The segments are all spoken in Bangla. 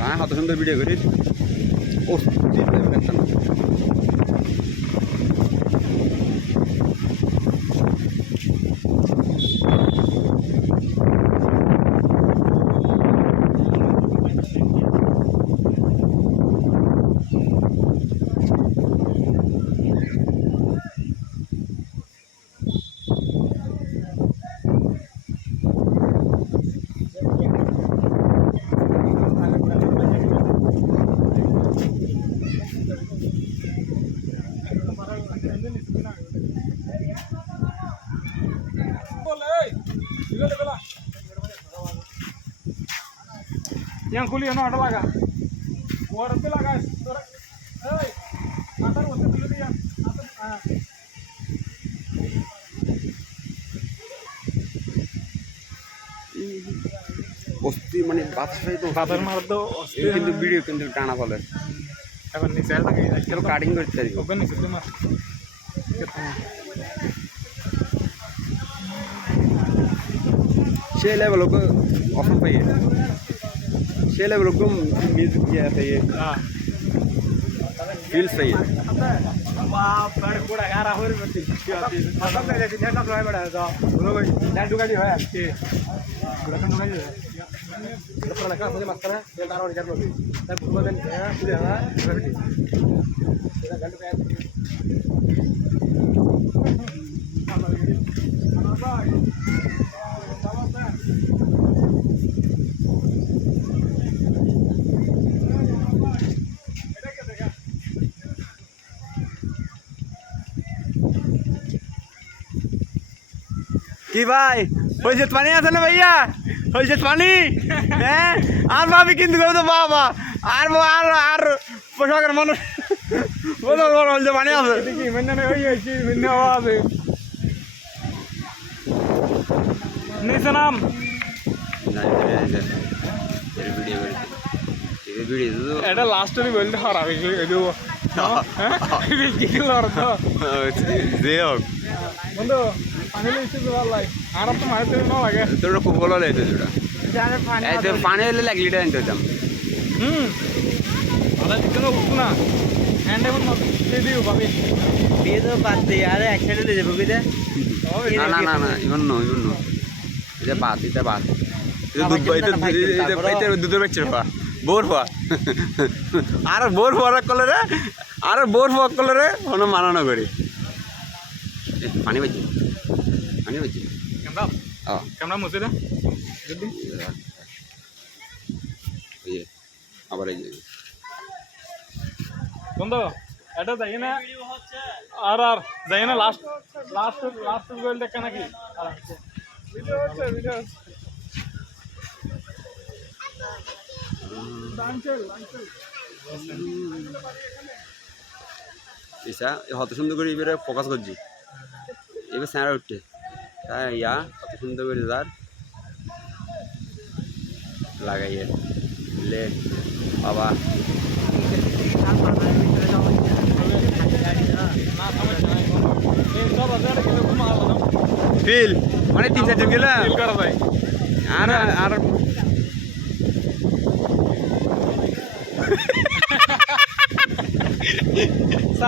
হ্যাঁ কত সুন্দর ভিডিও করিস ও caption yang kuliah no ada laga war pe laga hey atar wote dulu dia atar বস্তি মানে বাদশাহী তো বাদর মার তো কিন্তু ভিডিও কিন্তু টানা চলে এখন নিচে লাগে কেউ কাটিং করতে পারি ওপেন নিচে তোমার সেই লেভেল को ऑफर पे है সেই লেভেল को म्यूजिक किया था ये फील सही है बाप बड़ कोड़ा गारा होर बत्ती मतलब ले लेती नेट ना बड़ा तो बोलो भाई नेट दुकानी है के दुकान दुकानी है तो लगा मुझे मत कर ये तारो रिचार्ज कर तब पूरा दिन है पूरे है ग्रेविटी तेरा घंटे पे কি ভাই হইছে পানি আছে না ভাইয়া হইছে পানি হ্যাঁ আর ভাবি কিন্তু তো বাবা আর আর আর পোশাকের মানুষ বলো বলো হইছে পানি আছে কি মানে হই হইছে মানে আছে নিচে নাম না এর ভিডিও করে এই ভিডিও এটা লাস্টে বলতে খারাপ হইলো হ্যাঁ কি লড় তো দেও বন্ধু পানি লইছে তো ভালো লাগে আর তো মারতে না লাগে তোর খুব ভালো লাগে তোরা জানে পানি এই তো পানি হলে লাগলি এটা আনতে হতাম আদা চিকেন উঠু না এন্ড এমন দিয়ে দিও ভাবি দিয়ে তো বাদ দিয়ে আরে এক সাইডে দিয়ে যাবো বিদে না না না না ইমন নো এটা বাদ এটা দুধের বাচ্চার পা বোর পা আর বোর পরা কলরে আর বোর পা কলরে হন মানানো করি পানি বাজি ক্যামেরা ক্যামেরা মুছে দে যদি এই আবার এই বন্ধু এটা যাই না আর যাই না লাস্ট গোল দেখা নাকি ভিডিও হচ্ছে ইসা কত সুন্দর করে এবারে ফোকাস করছি এবার স্যারা উঠছে তাই ইয়া কত সুন্দর করে যার লাগাইয়ে লে বাবা ফিল মানে 3-4 জন গেলে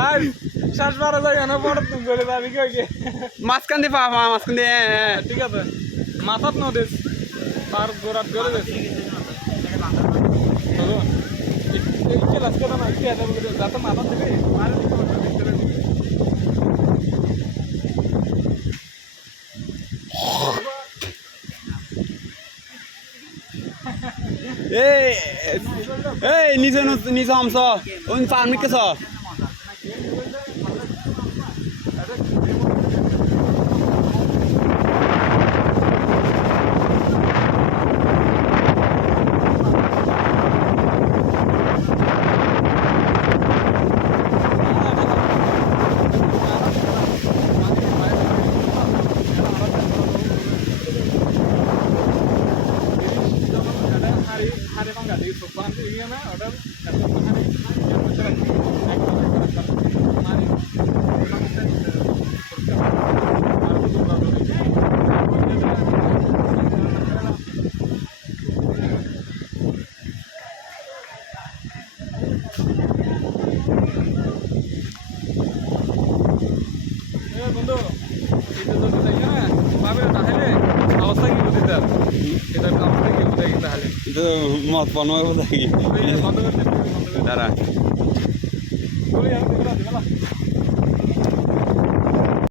আর শ্বাস মারা যায় না পড়ে তুমি বলে যাবি কি মাঝখান দিয়ে পা মাঝখান দিয়ে ঠিক আছে মাথাত ন দেশ পার গোড়াত গলে দেশ যাতে মাথা থেকে এই নিচে হামছ ওই পারমিট কেছ তো এটা তো তাই না পাবে না তাহলে অবস্থা কি বুঝতে তার এটা অবস্থা কি বুঝতে গেলে তাহলে তো মত পানো কোথায় বন্ধ করে দে দাঁড়া বলি আমি দেখলা